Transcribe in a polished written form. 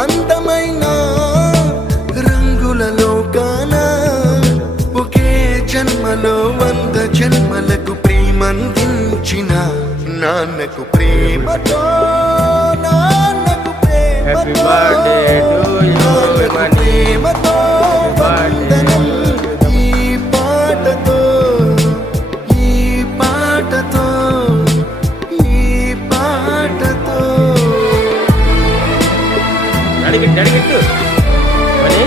అందమైన రంగులలో కానా ఒకే జన్మలో 100 జన్మలకు ప్రేమందించిన నాన్నకు ప్రేమతో నాన్నకు హ్యాపీ ప్రేమతో బర్త్డే టు యూ ప్రేమతో వందనం ఈ పాటతో ఈ పాటతో ఈ పాటతో అడిగిట్టు మనీ